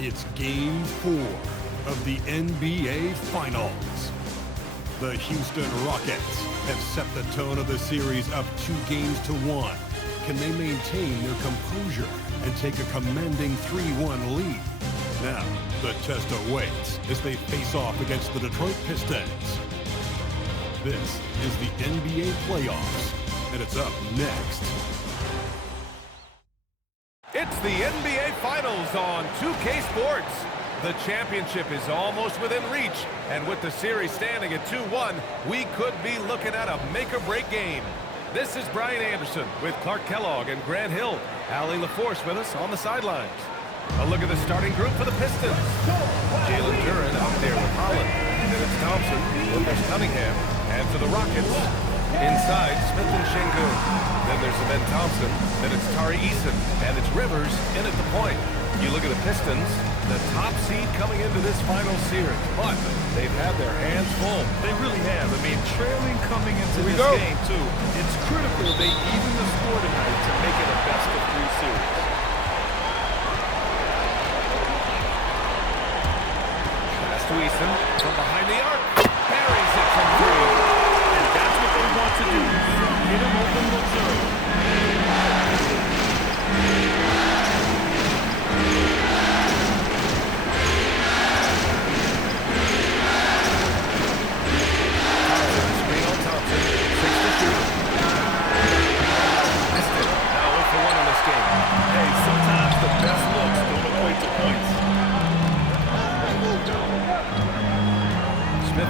It's Game 4 of the NBA Finals. The Houston Rockets have set the tone of the series up 2-1. Can they maintain their composure and take a commanding 3-1 lead? Now, the test awaits as they face off against the Detroit Pistons. This is the NBA playoffs, and it's up next. It's the NBA Finals on 2K Sports. The championship is almost within reach, and with the series standing at 2-1, we could be looking at a make-or-break game. This is Brian Anderson with Clark Kellogg and Grant Hill. Allie LaForce with us on the sidelines. A look at the starting group for the Pistons. Jalen Duren out there with Holland. Then it's Thompson. Then there's Cunningham. And for the Rockets, inside, Smith and Şengün. Then there's Ben Thompson. Then it's Tari Eason. And it's Rivers in at the point. You look at the Pistons, the top seed coming into this final series. But they've had their hands full. They really have. I mean, trailing coming into this game, too. It's critical they even the score tonight to make it a best-of-3 series. Pass to Eason from behind the arc. Buries it from 3. And that's what they want to do. Get him open looks early.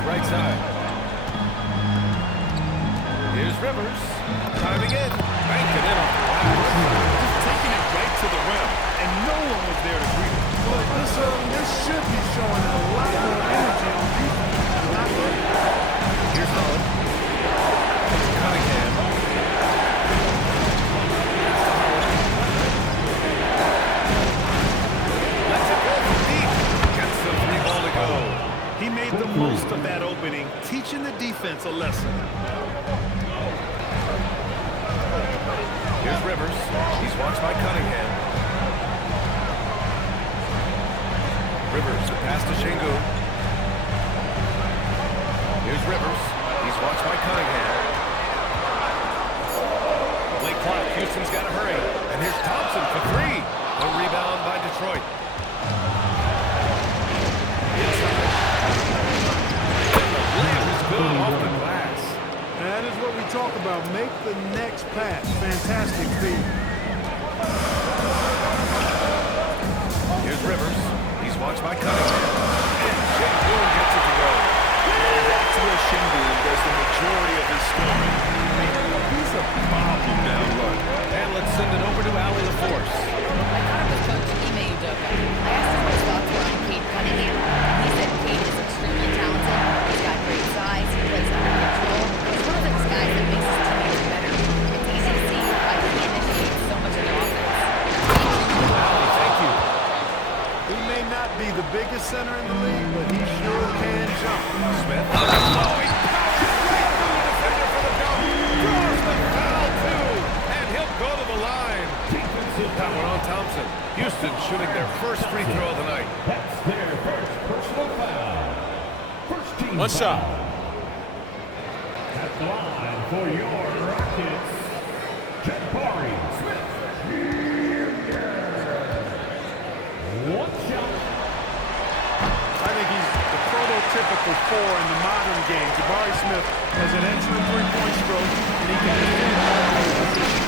Right side. Here's Rivers. Timing in. Banking in on the glass. Just taking it right to the rim. And no one was there to greet him. But this should be showing a lot more energy on defense. Here's Holland. Cunningham. Lets it go from deep. Gets the 3-ball to go. He made the most of that opening, teaching the defense a lesson. Here's Rivers. He's watched by Cunningham. Rivers, the pass to Şengün. Here's Rivers. He's watched by Cunningham. Late clock. Houston's got to hurry. And here's Thompson for 3. The rebound by Detroit. Off the glass. That is what we talk about. Make the next pass. Fantastic feed. Here's Rivers. He's watched by Cunningham. And Şengün gets it to go. And that's where Şengün does the majority of his scoring. I mean, he's a problem down low. And let's send it over to Allie LaForce. I caught up with Coach Ime Udoka. I asked him what his thoughts were on Cade Cunningham. He said Cade is extremely talented. He's got great size. He plays under control. He's one of those guys that makes his teammates better. It's easy to see why he initiates so much of their offense. Allie, thank you. He may not be the biggest center in the league, but he sure can jump. Smith. Oh, he powers right through the defender for the dunk. Draws the foul, too. And he'll go to the line. That one on Thompson. Houston shooting their first free throw of the night. That's their first personal foul. First team One shot. At the line for your Rockets, Jabari Smith. One shot. I think he's the prototypical 4 in the modern game. Jabari Smith has an excellent three-point stroke, and he can defend all positions.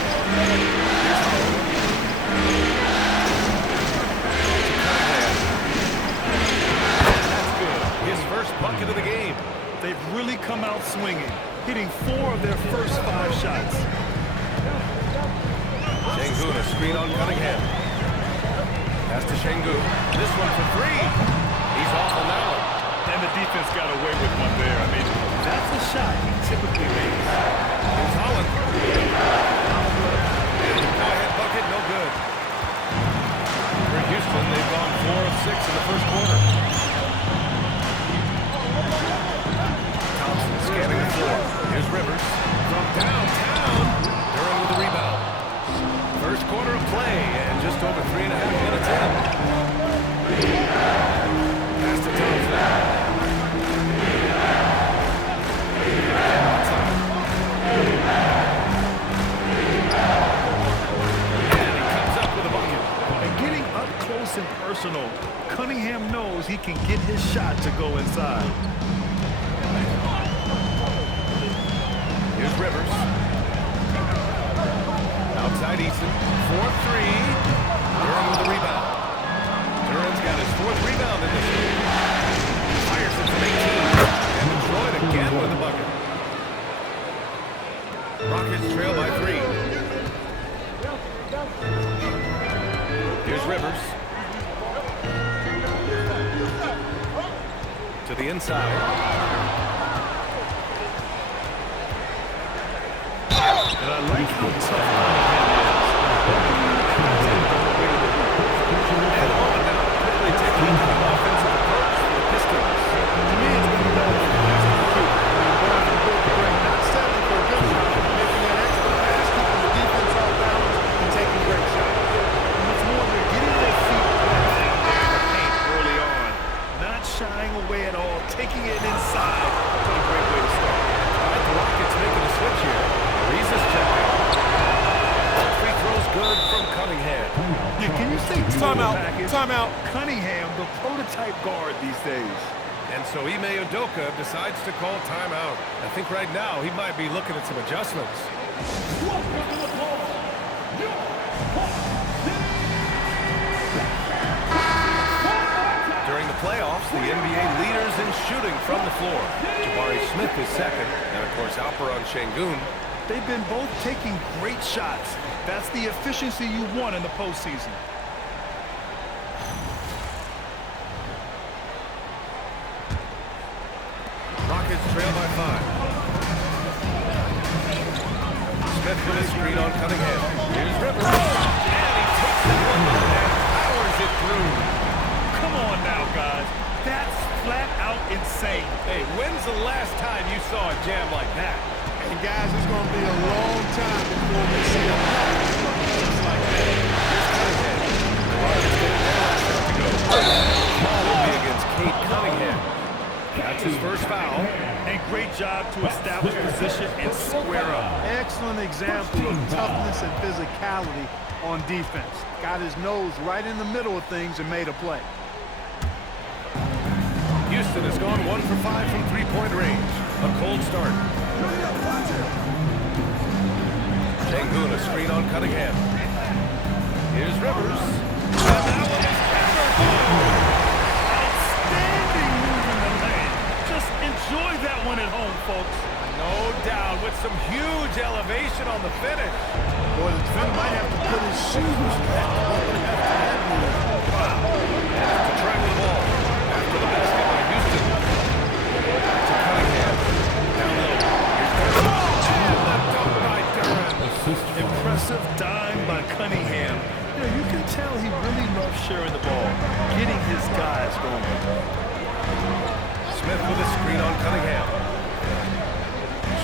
That's good. His first bucket of the game. They've really come out swinging, hitting 4 of their first 5 shots. Şengün, a screen on Cunningham. Pass to Şengün. This one for 3. He's off on that one. And the defense got away with one there. I mean, that's a shot he typically makes. Here's Holland. Go-ahead bucket, no good. For Houston, they've gone 4 of 6 in the first quarter. Thompson scanning the floor. Here's Rivers from downtown. Duren with the rebound. First quarter of play, and just over 3.5 minutes in. the inside. And I like how tough And on now, quickly taking a look at the offensive approach for the Pistons. To me, it's been better than execute. Going from good to great, not settling for a good shot, but making that extra pass, keeping the defense off balance, and taking great shots. And what's more, they're getting their feet planted in the paint early on. Not shying away at all, taking it inside. What a great way to start. All right, the Rockets making a switch here. Ariza's checking. All free throws good from Cunningham. Yeah, can you say Timeout. package? Timeout. Cunningham, the prototype guard these days. And so Ime Udoka decides to call timeout. I think right now he might be looking at some adjustments. During the playoffs, the NBA leaders in shooting from the floor. Jabari Smith is second, and of course Alperon Şengün. They've been both taking great shots. That's the efficiency you want in the postseason. Rockets trail by 5. Smith with a screen on Cunningham. Here's Rivers. And he takes that one and powers it through. Come on now, guys. That's flat out insane. Hey, when's the last time you saw a jam like that? And guys, it's going to be a long time before we see another just like that. Ball will be against Cade Cunningham. That's his first foul. And great job to establish position and square up. Excellent example of toughness and physicality on defense. Got his nose right in the middle of things and made a play. Houston has gone 1 for 5 from three-point range. A cold start. Şengün, a screen on Cunningham. Here's Rivers. And that one is covered. Outstanding move in the lane. Just enjoy that one at home, folks. No doubt, with some huge elevation on the finish. Boy, the defender might have to put his shoes back on after that move. To track the ball. After the basket by Houston. To Cunningham. Down low. Here's Durant. And the dunk by Durant. Impressive dime by Cunningham. You know, you can tell he really loves sharing the ball, getting his guys going. Smith with a screen on Cunningham.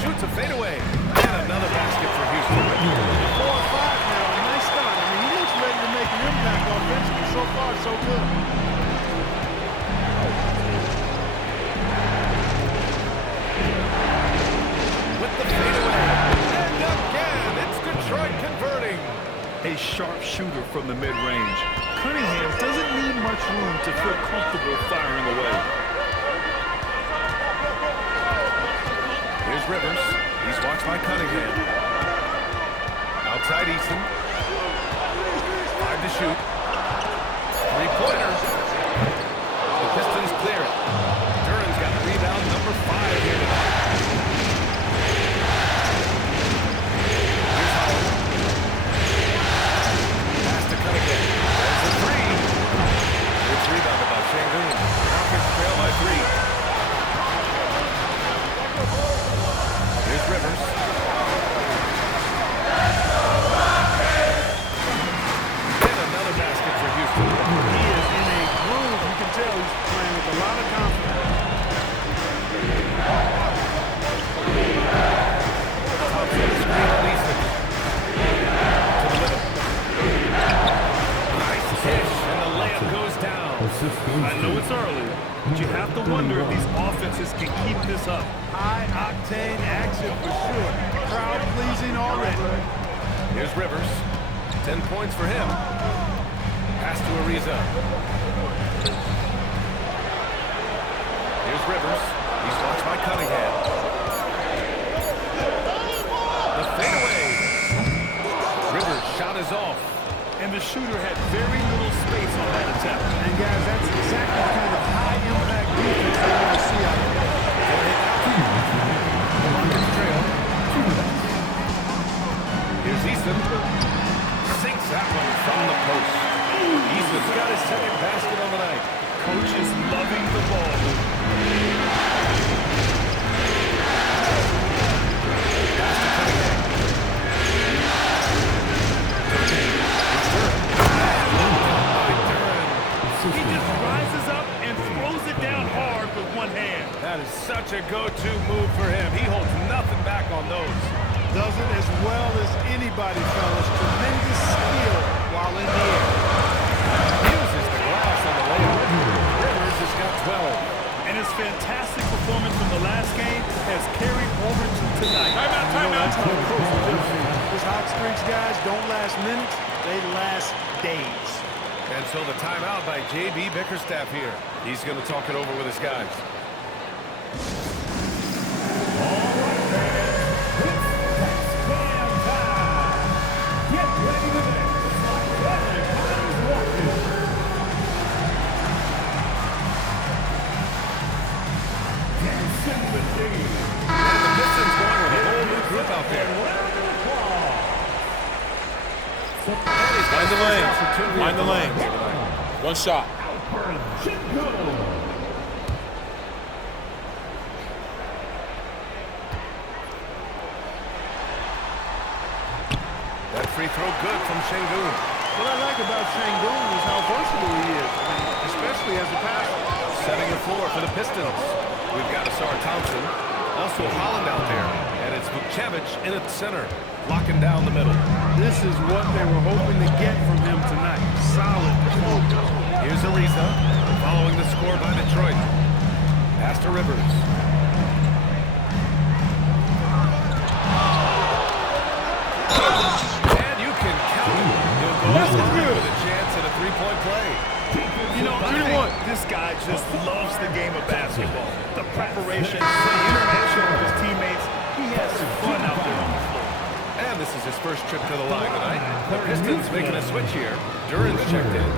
Shoots a fadeaway. And another basket for Houston. 4 or 5 now. Nice start. I mean, he looks ready to make an impact offensively. So far, so good. With the fadeaway. And again, it's Detroit converting. A sharp shooter from the mid-range. Cunningham doesn't need much room to feel comfortable firing away. Here's Rivers. He's watched by Cunningham. Outside Easton. 5 to shoot. Three-pointer. The Pistons clear it. Duran's got rebound number 5 here tonight. Here's Howard. Pass to Cunningham. There's a 3. It's rebounded by Şengün. Rockets trail by 3. Here's Rivers. And another basket for Houston. He is in a groove. You can tell he's playing with a lot of confidence. Thompson screen on Easton. To the middle. Nice dish, and the layup goes down. I know it's early, but you have to wonder if these offenses can keep this up. High-octane action for sure. Crowd-pleasing already. Here's Rivers. 10 points for him. Pass to Ariza. Here's Rivers. He's watched by Cunningham. The fadeaway. Rivers' shot is off. And the shooter had very little space on that attempt. And guys, that's exactly the kind of high-impact defense I want to see out there. Rockets trail. Here's Easton. Sinks that one from the post. Easton's got his second basket on the night. Coach is loving the ball. Does it as well as anybody, fellas. Tremendous skill while in the air. Uses the glass on the layup. Rivers has got 12. And his fantastic performance from the last game has carried over to tonight. That's how it goes. These hot streaks, guys, don't last minutes. They last days. And so the timeout by J.B. Bickerstaff here. He's going to talk it over with his guys. And the Pistons going with a whole new group out there. Mind the lane. Mind the lane. One shot. That free throw good from Şengün. What I like about Şengün is how versatile he is, especially as a passer. Setting the floor for the Pistons. We've got Asar Thompson. Also Holland out there. And it's Vucevic in at the center. Locking down the middle. This is what they were hoping to get from him tonight. Solid performance. Here's Ariza. Following the score by Detroit. Pass to Rivers. And you can count it. He'll go with a chance at a three-point play. You know, I think this guy just loves the game of basketball. The preparation, the interaction with his teammates. He has some fun out there on the floor. And this is his first trip to the line tonight. The Pistons making a switch here. Duran's checked in.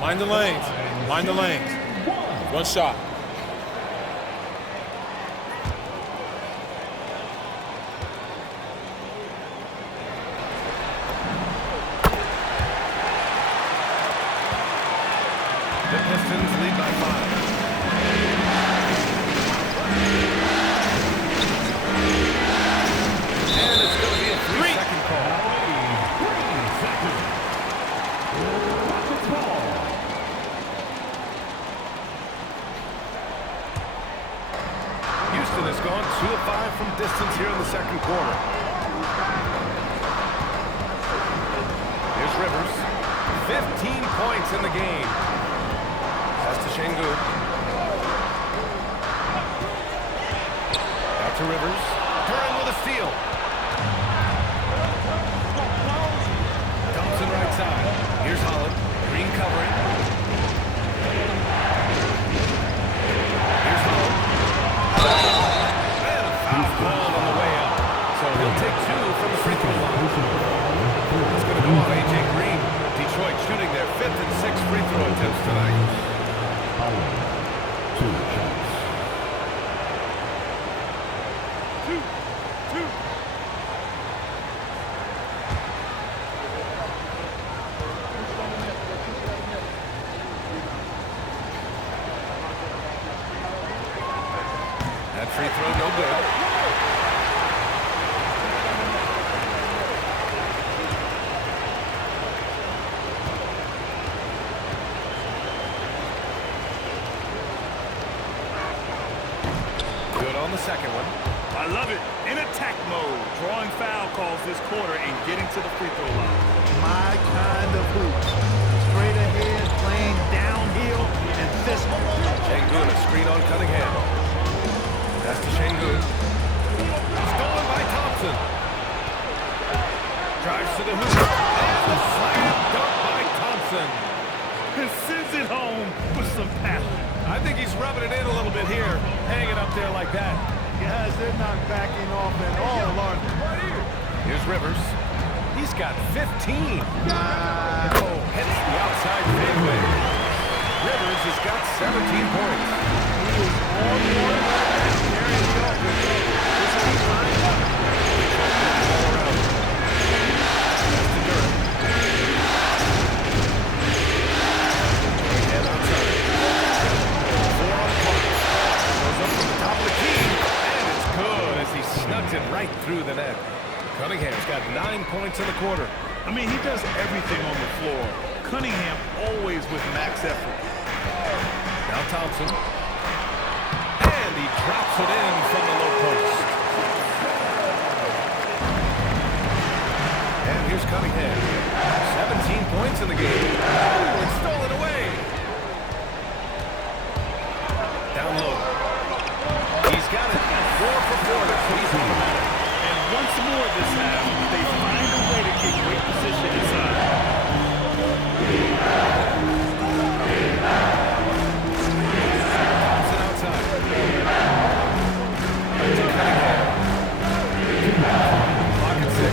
Mind the lanes. Mind the lanes. One shot. The Pistons lead by 5. And it's going to be a 3-second call. Houston has gone 2 of 5 from distance here in the second quarter. Here's Rivers. 15 points in the game. Pass to Şengün. Back to Rivers. Duran with a steal. Thompson right side. Here's Holland. Green covering. Here's Holland. And a foul called on the way up. So he'll take 2 from the free throw line. It's going to go on A.J. Green. Detroit shooting their 5th and 6th free throw attempts tonight. 2 shots. That free throw no good. Good on the second one. I love it. In attack mode, drawing foul calls this quarter and getting to the free throw line. My kind of hoop. Straight ahead, playing downhill, and physical. Şengün, a screen on Cunningham. That's to Şengün. Stolen by Thompson. Drives to the hoop. And the slam dunk by Thompson. And sends it home with some passion. I think he's rubbing it in a little bit here, hanging up there like that. Guys, they're not backing off at all, are they? Here's Rivers. He's got 15. Oh, hits the outside fadeaway. Rivers has got 17 points. He is on one and carrying it up with him. This is his line up. All around. That's to Duran. And outside. 4 on the clock. Goes up from the top of the key. And it's good as he snugs it right through the net. Cunningham's got 9 points in the quarter. I mean, he does everything on the floor. Cunningham always with max effort. Now Thompson. And he drops it in from the low post. in the game. Oh, it's stolen away. Down low. He's got it. 4 for 4. He's automatic. And once more this half, they find a way to get great position inside. Thompson outside. To Cunningham. Clock at 6.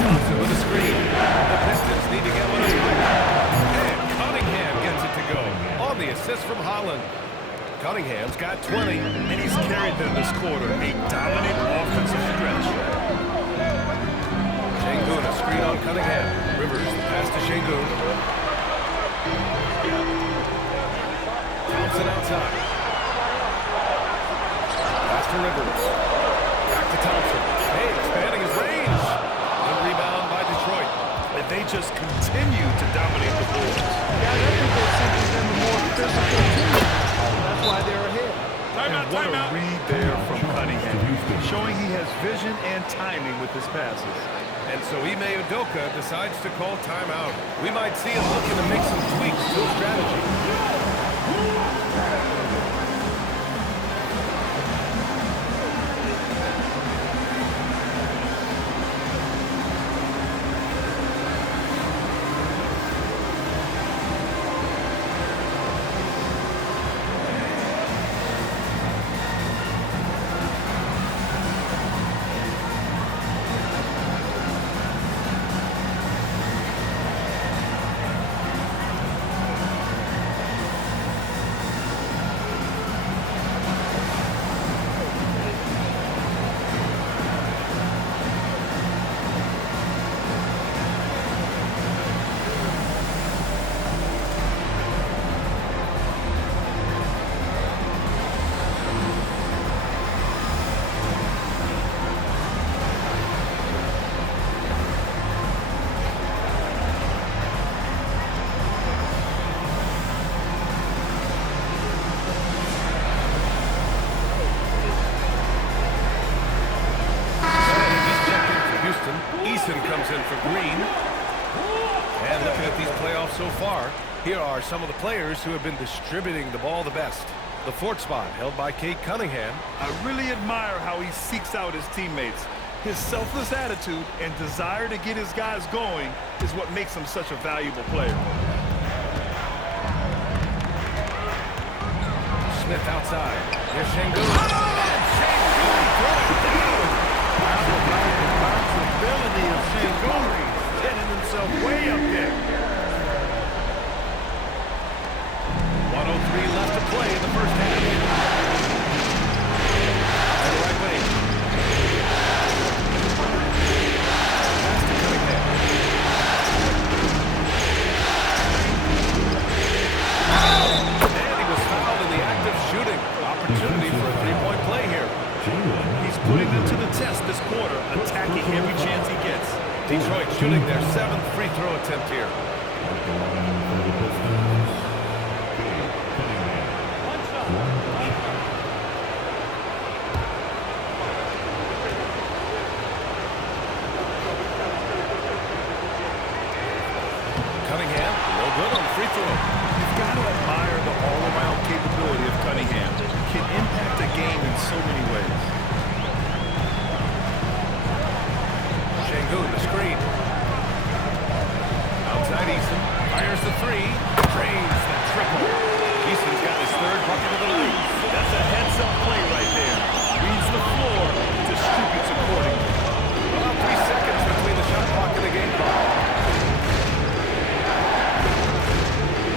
Thompson with a screen. The Pistons need to get one up higher. And Cunningham gets it to go on the assist from Holland. Cunningham's got 20. And he's carried them this quarter. A dominant offensive stretch. Şengün, a screen on Cunningham. Rivers, the pass to Şengün. Thompson outside. Pass to Rivers. Back to Thompson. Hey, expanding his range. Good rebound by Detroit. And they just continue to dominate the boards. Yeah, I think they've simply been the more physical team. That's why they're ahead. And what a read there from Cunningham, showing he has vision and timing with his passes. And so Ime Udoka decides to call timeout. We might see him looking to make some tweaks to his strategy. Comes in for Green. And looking at these playoffs so far, here are some of the players who have been distributing the ball the best. The 4th spot held by Cade Cunningham. I really admire how he seeks out his teammates. His selfless attitude and desire to get his guys going is what makes him such a valuable player. Smith outside. Here's Şengün. Şengün throwing it down. Ability of Şengün, getting himself way up there. 1:03 left to play in the first half. To the right wing. Pass to Cunningham. And he was fouled in the act of shooting. Opportunity for a three-point play here. He's putting them to the test this quarter, attacking every chance he gets. Detroit shooting their 7th free throw attempt here. Cunningham, no good on the free throw. You've got to admire the all-around capability of Cunningham. Can impact the game in so many ways. Şengün, the screen. Outside Eason, fires the 3, drains the triple. Eason's got his 3rd bucket of the night. That's a heads-up play right there. Reads the floor, distributes accordingly. About 3 seconds between the shot clock and the game clock.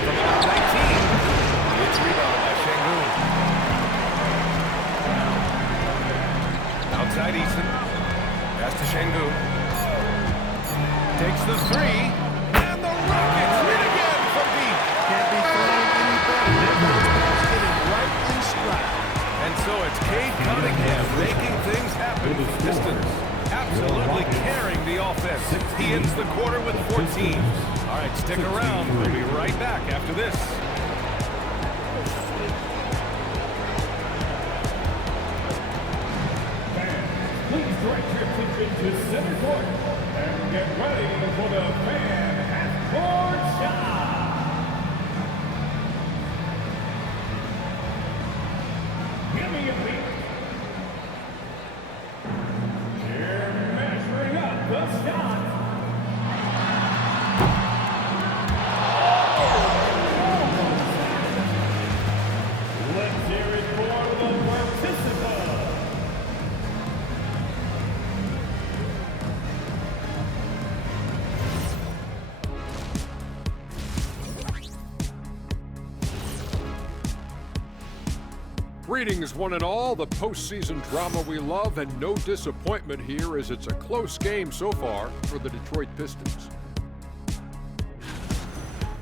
From about 19, it's rebounded by Şengün. Outside Eason, pass to Şengün. Takes the 3, and the Rockets win again from deep. Can't be thrown any better. That bounce getting right in stride. And so it's Cade Cunningham making things happen for the Pistons. Absolutely carrying the offense. He ends the quarter with 14. All right, stick around. We'll be right back after this. Please direct your attention to center court and get ready for the fan half Give me a beat. Here measuring up the shot. Let's hear it for the participant. Greetings, one and all. The postseason drama we love, and no disappointment here as it's a close game so far for the Detroit Pistons.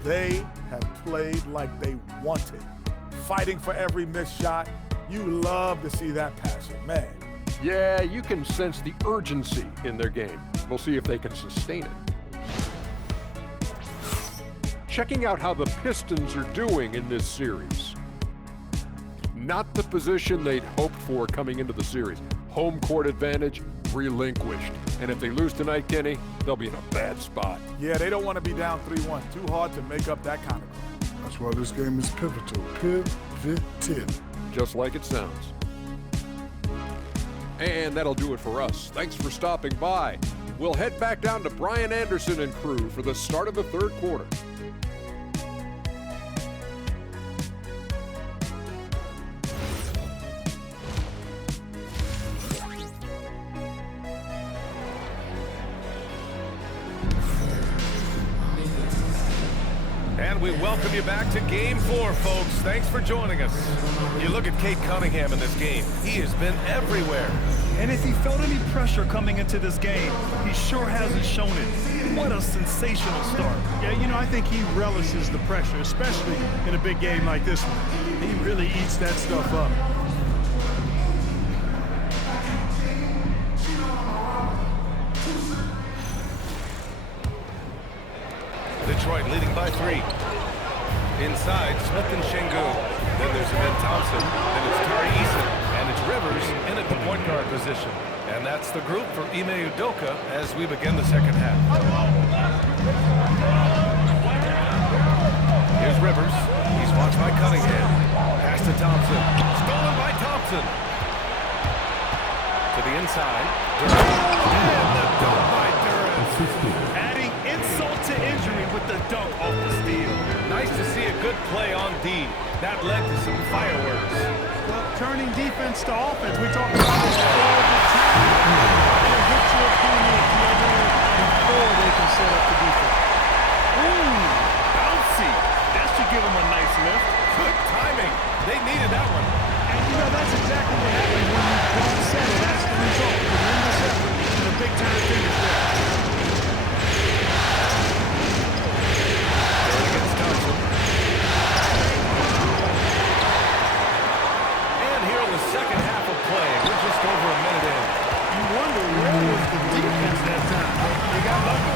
They have played like they wanted, fighting for every missed shot. You love to see that passion, man. Yeah, you can sense the urgency in their game. We'll see if they can sustain it. Checking out how the Pistons are doing in this series. Not the position they'd hoped for coming into the series. Home court advantage relinquished. And if they lose tonight, Kenny, they'll be in a bad spot. Yeah, they don't want to be down 3-1. Too hard to make up that kind of ground. That's why this game is pivotal. Pivoted. Just like it sounds. And that'll do it for us. Thanks for stopping by. We'll head back down to Brian Anderson and crew for the start of the third quarter. And we welcome you back to Game 4, folks. Thanks for joining us. You look at Cade Cunningham in this game. He has been everywhere. And if he felt any pressure coming into this game, he sure hasn't shown it. What a sensational start. Yeah, you know, I think he relishes the pressure, especially in a big game like this one. He really eats that stuff up. Detroit leading by 3. Inside, Smith and Şengün. Then there's Ben Thompson. Then it's Tari Eason. And it's Rivers in at the point guard position. And that's the group for Ime Udoka as we begin the second half. Here's Rivers. He's watched by Cunningham. Pass to Thompson. Stolen by Thompson. To the inside. Durant. And the dunk by Durant. Adding insult to injury with the dunk off the steal. Nice to see a good play on D. That led to some fireworks. Well, turning defense to offense. We talk about this all the time. They'll hit your opponent before they can set up the defense. Ooh, bouncy. That should give him a nice lift. Good timing. They needed that one. And you know, that's exactly what happens when you don't set it. That's the result. You win this effort and a big time finish there. Against Thompson. And here in the second half of play, we're just over a minute in. You wonder where was the defense that time. They got lucky.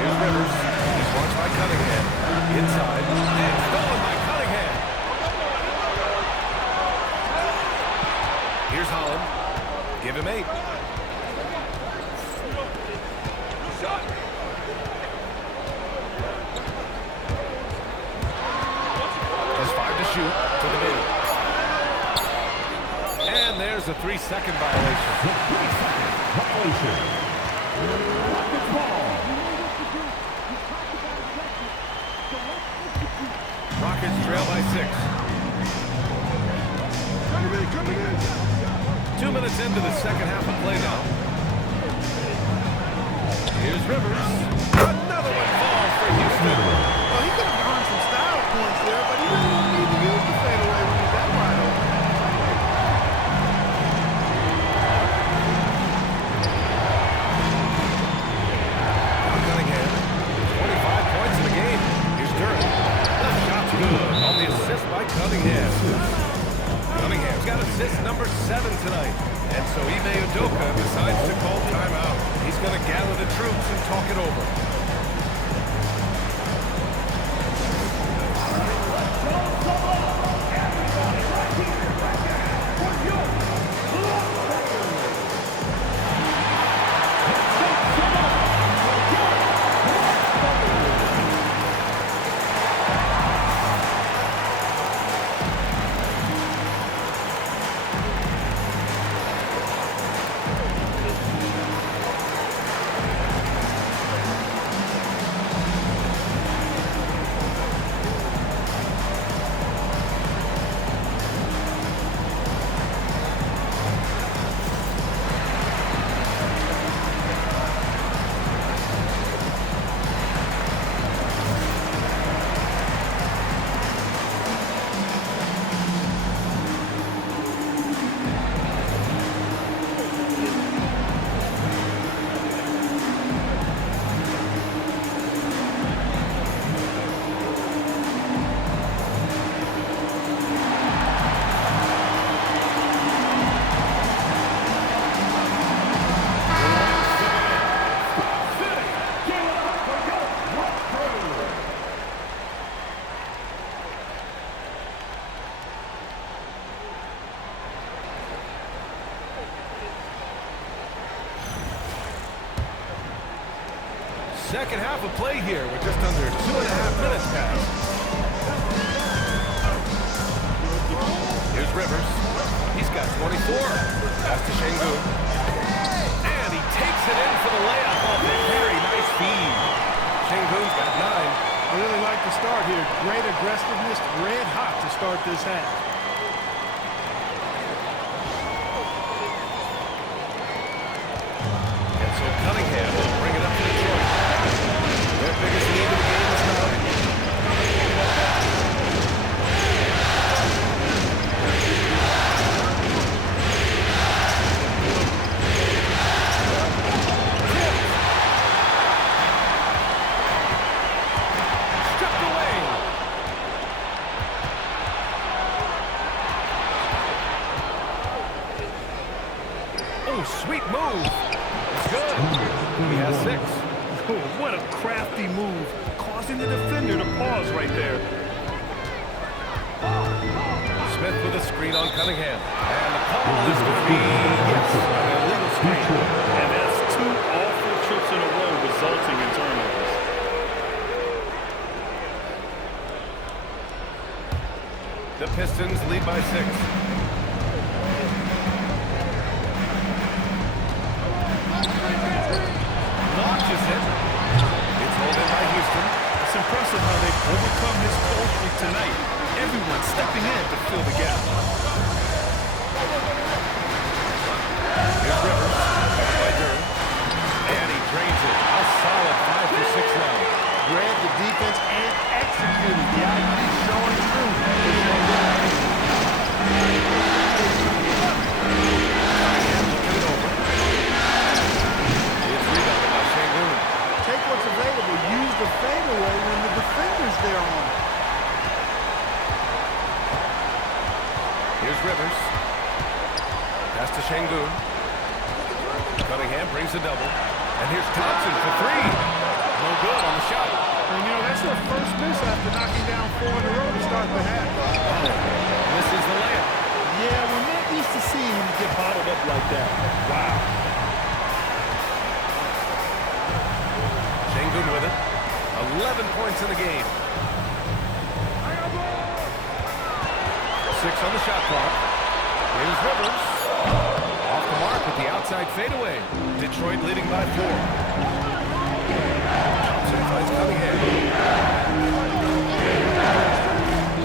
Here's Rivers. He's watched by Cunningham. Inside. And stolen by Cunningham. Here's Holland. Give him 8. There's 5 to shoot to the middle. And there's a 3-second violation. Rockets trail by 6. 2 minutes into the second half of play now. Here's Rivers. Another one falls for Houston. Well, he could have earned some style points there, but he really don't need to use the fadeaway when he's that wide open. Cunningham, 25 points in the game. Here's Durant. The shot's good on the assist by Cunningham. Cunningham's got assist number 7 tonight. And so Ime Udoka decides to call timeout. He's going to gather the troops and talk it over. Second half of play here. We're just under 2.5 minutes past. Here's Rivers. He's got 24. Pass to Şengün. And he takes it in for the layup off a very nice feed. Şengün's got 9. I really like the start here. Great aggressiveness, red hot to start this half. And so Cunningham will bring it up to Detroit. Their biggest lead of the game is 9. Stripped away. Oh, sweet move. It's good. He has 6. Oh, what a crafty move, causing the defender to pause right there. Smith with a screen on Cunningham. And the call is going to be, yes, an illegal screen. And that's 2 awful trips in a row resulting in turnovers. The Pistons lead by 6. Launches it. It's held in by Houston. It's impressive how they've overcome this cold streak tonight. Everyone stepping in to fill the gap. Here's Rivers. By Durham. And he drains it. A solid 5 for 6 now. Read the defense and executed. The IQ showing through. It's rebounded by Şengün. Take what's available. Use the fadeaway when the defender's there on it. Here's Rivers. Pass to Şengün. Cunningham brings a double. And here's Thompson for 3. No good on the shot. And, you know, that's their first miss after knocking down 4 in a row to start the half. Misses the layup. Yeah, we're not used to seeing him get bottled up like that. Wow. Şengün with it. 11 points in the game. 6 on the shot clock. Here's Rivers. Off the mark with the outside fadeaway. Detroit leading by 4. Thompson finds Cunningham.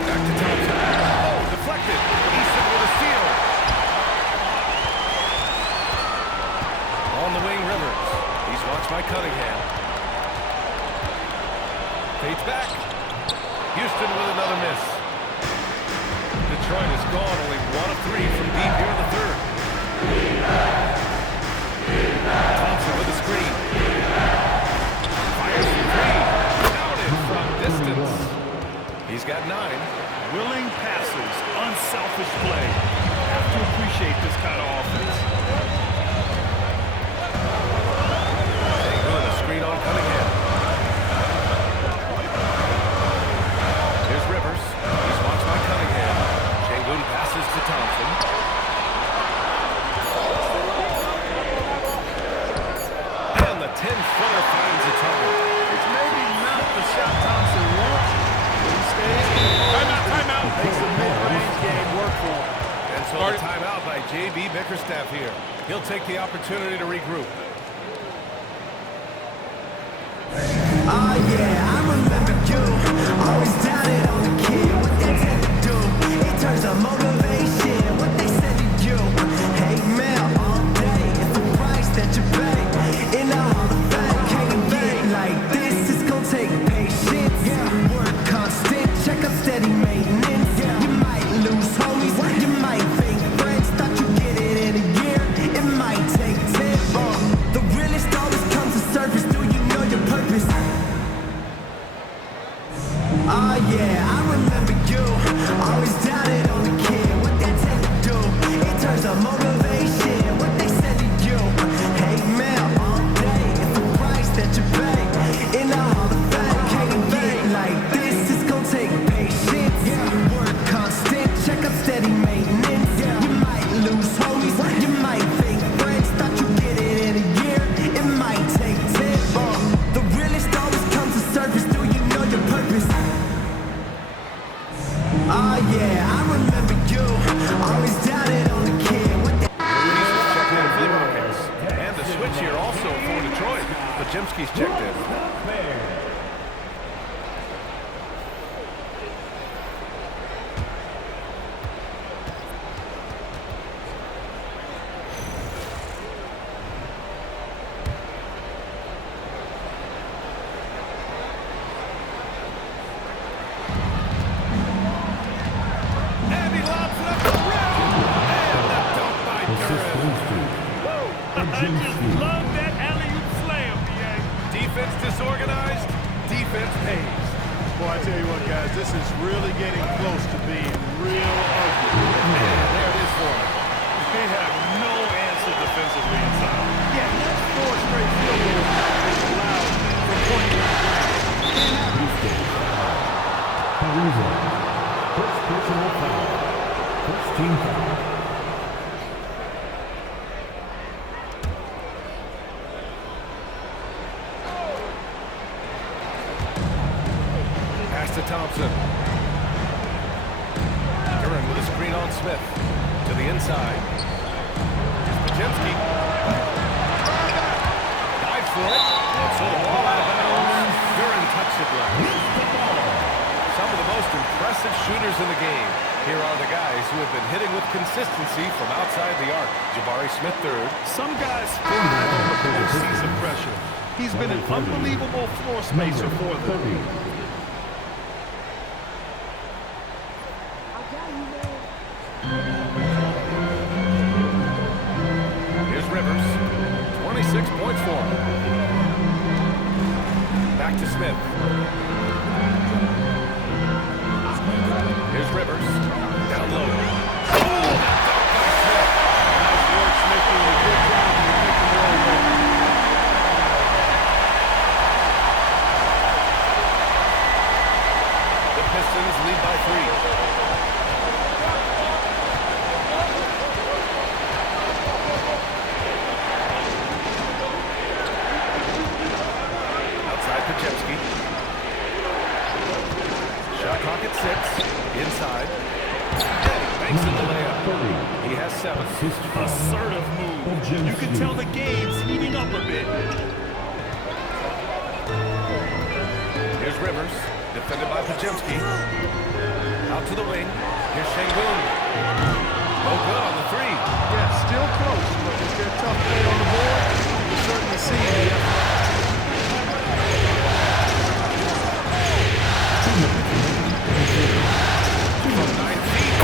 Back to Thompson. Oh, deflected. Easton with a steal. On the wing, Rivers. He's watched by Cunningham. Fades back. Houston with another miss. Detroit has gone only 1 of 3 from deep here in the third. Thompson with a screen. Fires for 3. Counted from distance. He's got 9. Willing passes, unselfish play. Have to appreciate this kind of offense. Şengün a screen on Cunningham. Here's Rivers. He's watched by Cunningham. Şengün passes to Thompson. And the 10-footer finds its home. It's maybe not the shot Thompson wants, but he stays composed. Timeout. Makes the mid-range game work for him. And so a timeout by J.B. Bickerstaff here. He'll take the opportunity to regroup. Oh yeah, I remember you. Always doubted on the kid. What they tend to do. It turns on motivation. What they said to you. Hate mail all day. It's the price that you pay. In the Hall of Fame, can't get like this. It's gonna take patience. Work constant. Check up steady maintenance. You might lose homies. You might think friends. Thought you get it in a year. It might take 10. The realest always comes to surface. Do you know your purpose? Oh yeah, I remember you. Always doubted on the kid. What I just love that alley-oop slam, BA. Defense disorganized, defense pays. Boy, I tell you what, guys, this is really getting close to being real ugly. And there it is for him. They have no answer defensively inside. Yeah, that's 4 straight field goals allowed from point First personal foul. First team foul. Pass to Thompson. Curran with a screen on Smith. To the inside. Here's Pajemski. Dive for it. And so the ball out of bounds. Curran touched it last. Some of the most impressive shooters in the game. Here are the guys who have been hitting with consistency from outside the arc. Jabari Smith third. Some guys thrive on the postseason pressure. He's been an unbelievable floor spacer for them. Here's Rivers. 26 points for him. Back to Smith. Here's Rivers. Down low. Oh, Nice work, Smith, doing a good job in the pick and roll there. the Pistons lead by 3. Outside Pajemski. Shot clock at 6. Inside. And banks in the layup. He has 7. Assertive move. You can tell the game's heating up a bit. Here's Rivers. Defended by Pajemski. Out to the wing. Here's Şengün. No good on the 3. Yeah, still close, but if they're tough play on the board, you certainly see it. From 9 feet.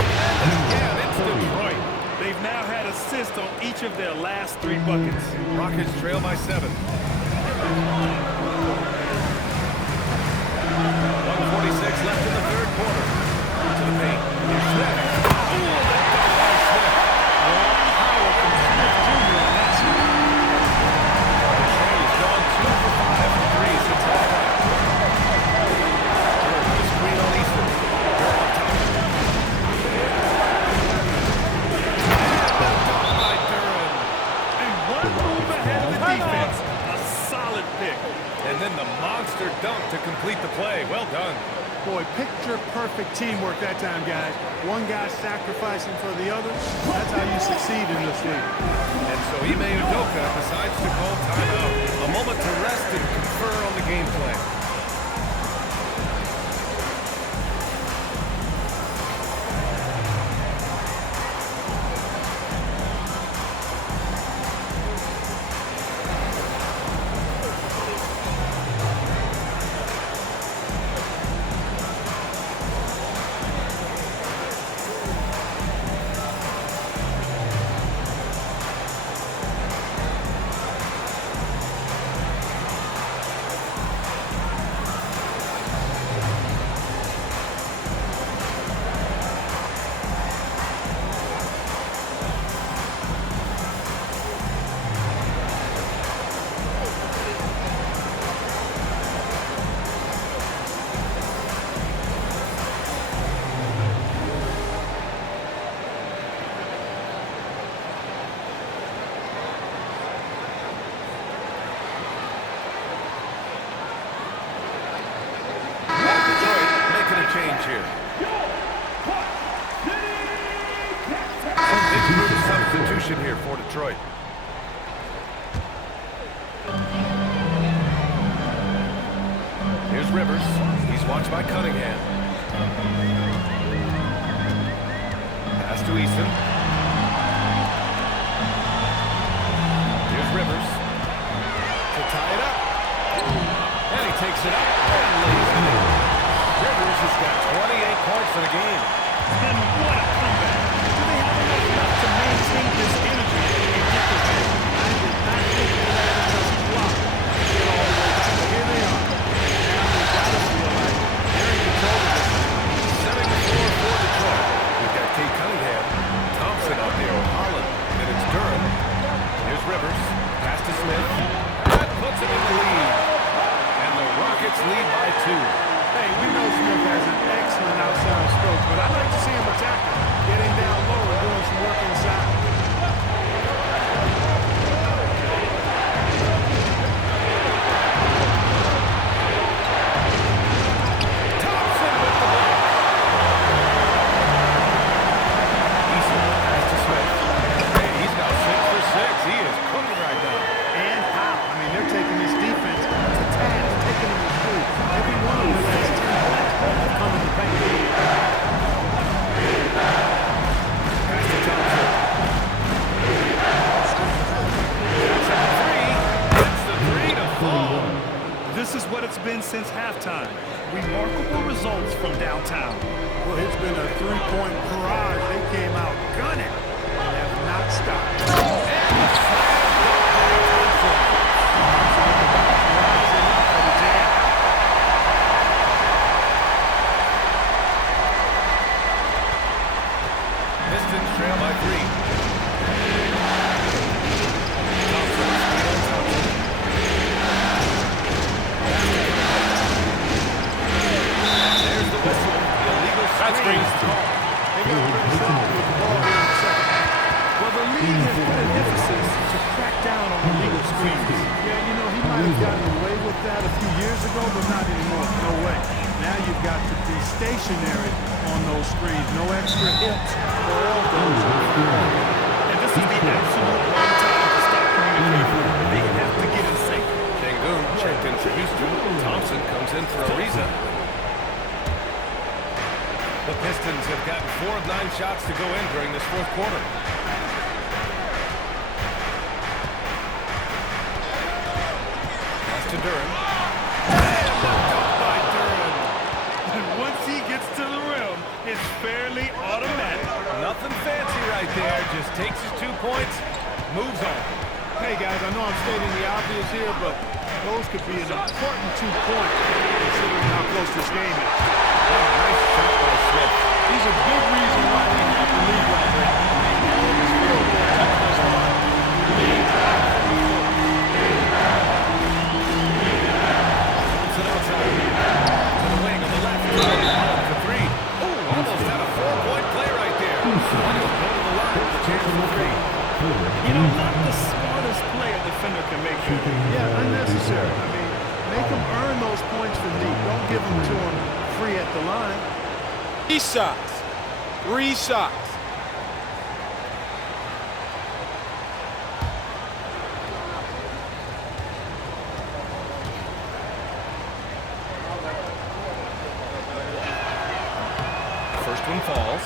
And again, it's Detroit. They've now had assists on each of their last 3 buckets. Rockets trail by 7. 1:46 left in the 3rd quarter. To the paint. Here's Smith. Ooh, that dunk by Smith. Power from Smith Jr. on that shot. Detroit has gone 2 for 5 from 3 since halftime. Curran with a screen on Easton. Curran up top. That dunk by Curran. And 1 move ahead of the defense. A solid pick. And then the monster dunk to complete the play. Well done. Boy, picture-perfect teamwork that time, guys. One guy sacrificing for the other. That's how you succeed in this league. And so Ime Udoka decides to call timeout. A moment to rest and confer on the game plan. Change here. Big group substitution here for Detroit. Here's Rivers. He's watched by Cunningham. Pass to Easton. Here's Rivers. To tie it up. And he takes it up and lays it in. Rivers has got 28 points for the game. And what a comeback. Do they have enough to maintain this energy and get the win? I did lead by 2. Hey, we know Smith has an excellent outside stroke, but I'd like to see him attacking, getting down low and doing some work inside. Thompson with the ball. Eason pass to Smith. Hey, he's now 6 for 6. He is cooking right now. And how? I mean, they're taking this defense to task, taking them to school. Every one of them has 10 points have come in the paint. Pass to Thompson. That's a 3. Gets the 3 to fall. This is what it's been since halftime. Remarkable results from downtown. Well, it's been a three-point barrage. They came out gunning and have not stopped. And the slam dunk by Thompson. Pistons trail by 3. Thompson, speed on Thompson. There's the whistle. The illegal screen is called. They got pretty solid with the ball here in the second half. Well, the league has put an emphasis to crack down on illegal screens. Yeah, you know, he might have gotten away with that a few years ago, but not anymore. No way. Now you've got to be stationary on those screens. No extra hits or elbows. And this is the absolute wrong time to stop communicating. They have to get in sync. Şengün checked in for Houston. Thompson comes in for Ariza. The Pistons have gotten 4 of 9 shots to go in during this fourth quarter. Pass to Durham. And the dunk by Durham. And once he gets to the rim, it's fairly automatic. Nothing fancy right there. Just takes his 2 points, moves on. Hey, guys, I know I'm stating the obvious here, but those could be an important 2 points considering how close this game is. Nice shot by Smith. He's a big reason why they have the lead right now. All of his field goal attempts thus far. Thompson outside. To the wing on the left. For 3. Oh, almost had a 4-point play right there. And he'll go to the line with a chance for 3. You know, not the smartest play a defender can make here. Yeah, unnecessary. I mean, make them earn those points from deep. Don't give them to them free at the line. 3 shots. 3 shots. First one falls.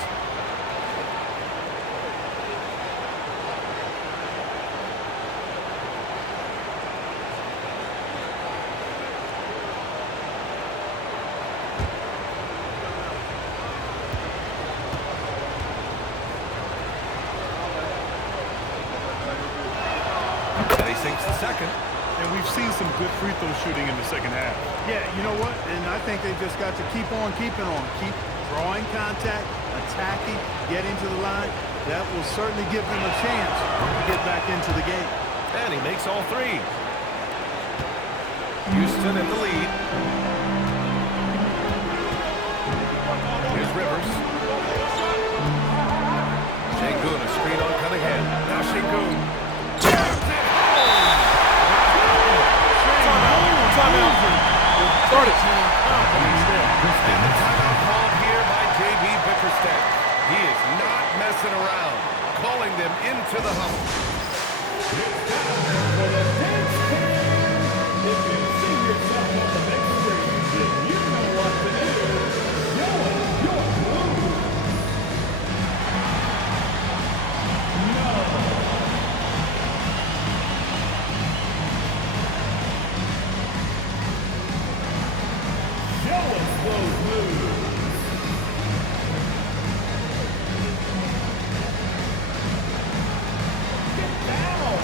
And he sinks the second. And we've seen some good free throw shooting in the second half. Yeah, you know what? And I think they've just got to keep on keeping on. Keep drawing contact, attacking, getting to the line. That will certainly give them a chance to get back into the game. And he makes all 3. Houston in the lead. Here's Rivers. Şengün, a screen on Cunningham. Now Şengün. Timeout. Start it. And the timeout called here by J.B. Bickerstaff. He is not messing around, calling them into the huddle. If you see yourself on the big screen, then you know what to do. Show us your moves. No. Show us those moves. Get down.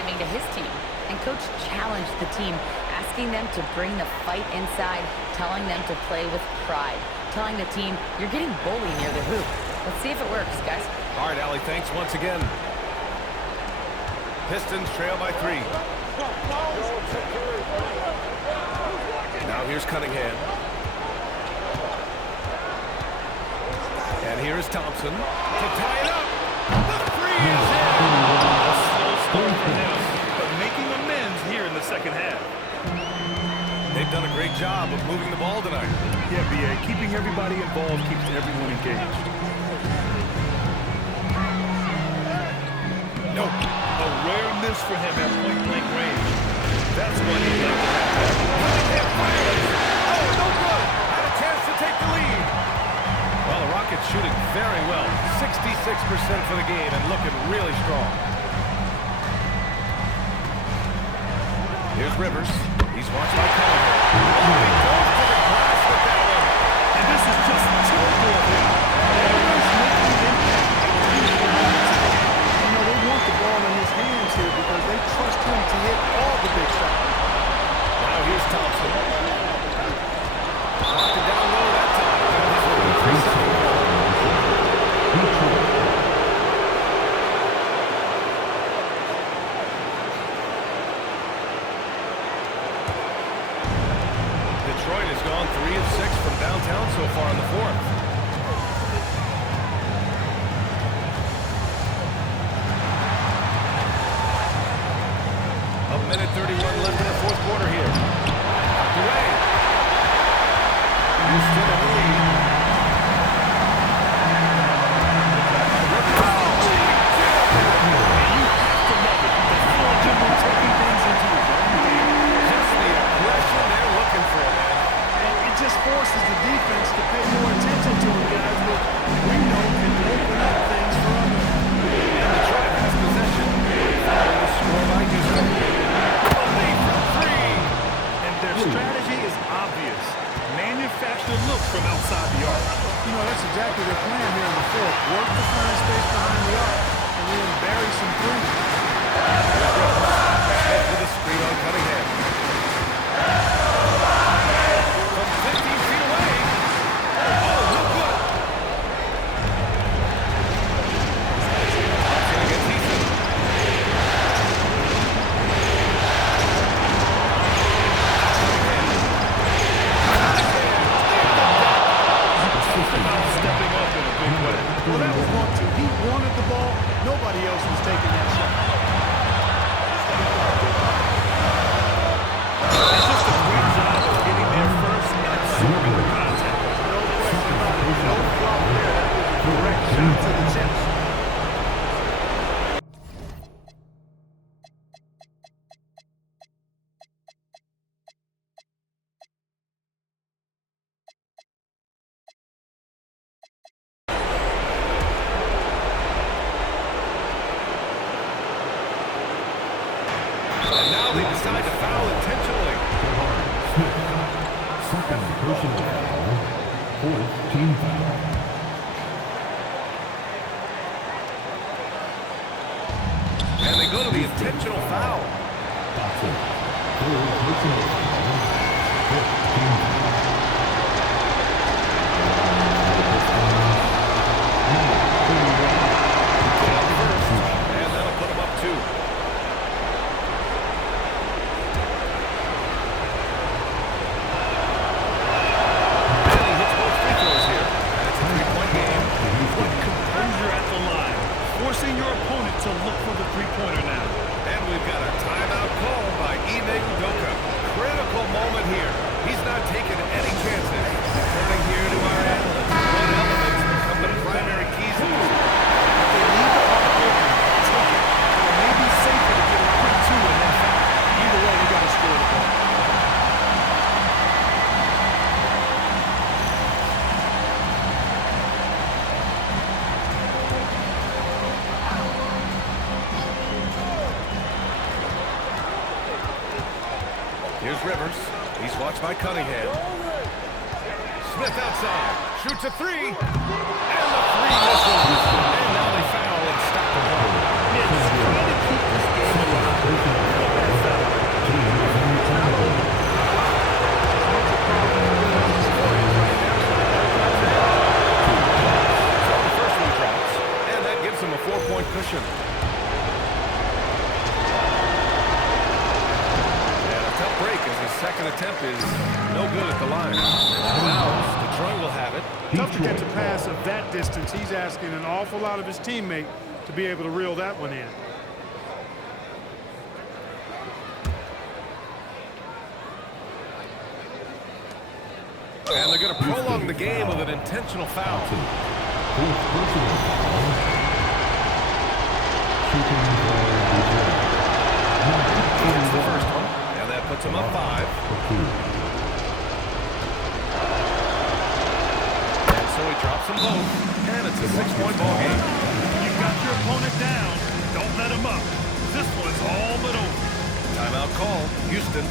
giving to his team. And Coach challenged the team, asking them to bring the fight inside, telling them to play with pride, telling the team, you're getting bullied near the hoop. Let's see if it works, guys. All right, Allie, thanks once again. Pistons trail by 3. Now here's Cunningham. And here is Thompson to tie it up. The 3 is in. A slow start for him, but making amends here in the second half. They've done a great job of moving the ball tonight. Yeah, B.A. Keeping everybody involved keeps everyone engaged. No. A rare miss for him at point-blank range. That's what he'd like to have. Oh, no good. Had a chance to take the lead. Well, the Rockets shooting very well. 66% for the game and looking really strong. Here's Rivers. He's watched by Cunningham. Oh, he goes to the glass with that one. And this is just typical of him. Always making an impact. You know, they want the ball in his hands here because they trust him to hit all the big shots. Now here's Thompson. Knocked it down low that time. Detroit has gone 3 of 6 from downtown so far in the 4th. A minute 31 left in the 4th quarter here. Away. Houston in the lead. Just the aggression they're looking for, man. And it just forces the defense to pay more attention to him, guys, but we know can open up things for others. And Detroit has possession. Following the score by Houston. Money from 3. And their strategy is obvious. Manufacture looks from outside the arc. You know, that's exactly their plan here in the 4th. Work to find space behind the arc and then bury some threes. Head with a screen on Cunningham. From 15 feet away. Oh, no good. Thompson against Easton. Stepping up in a big way. Well, that was 1-2. He wanted the ball. Nobody else was taking that shot. It's just a great job of getting there first and absorbing the contact. No question about it. No flop there. That was a direct shot to the chest. And now they decide to foul intentionally. Second personal foul. 4th team foul. And they go to the intentional foul. That's it. 3rd personal foul. 5th team foul. And that'll put them up 2. And he hits both free throws here. And it's a 3-point game. Put composure at the line, forcing your opponent to look for the three-pointer now. And we've got a timeout call by Ime Udoka. Critical moment here. He's not taking any chances. Turning here to our analyst. What elements become the primary keys in this? They leave the arc open, take it. It may be safer to get a quick 2 and then foul. Either way, they got to score the ball. Here's Rivers. He's watched by Cunningham. Smith outside. Shoots a 3. And the 3 misses. And now they foul and stop the ball. Yeah, just trying to keep this game alive. second attempt is no good at the line. Now, Detroit will have it. Tough to catch a pass of that distance. He's asking an awful lot of his teammate to be able to reel that one in. And they're going to prolong the game with an intentional foul. That's the first one, and that puts him up 5. And so he drops them both, and it's a 6-point ball game. You've got your opponent down. Don't let him up. This one's all but over. Timeout call, Houston.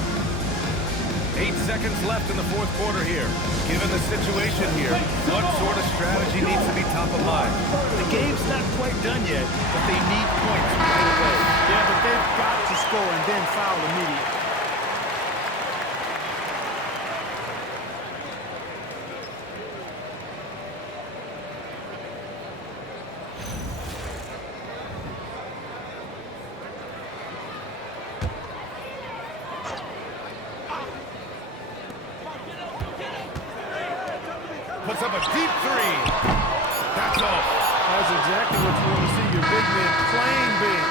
8 seconds left in the fourth quarter here. Given the situation here, what sort of strategy needs to be top of mind? The game's not quite done yet, but they need points right away. Yeah, but they've got to score and then foul immediately. Puts up a deep 3. That's off. That's exactly what you want to see, your big men playing big.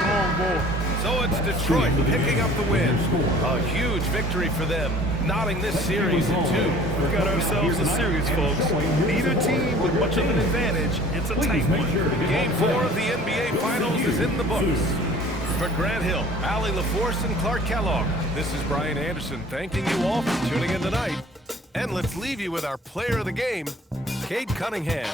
Strong boy. So it's Detroit picking up the win. A huge victory for them, knotting this series in 2. We've got ourselves a series, folks. Neither team with much of an advantage. It's a tight one. Game 4 of the NBA Finals is in the books. For Grant Hill, Allie LaForce, and Clark Kellogg, this is Brian Anderson thanking you all for tuning in tonight. And let's leave you with our player of the game, Cade Cunningham.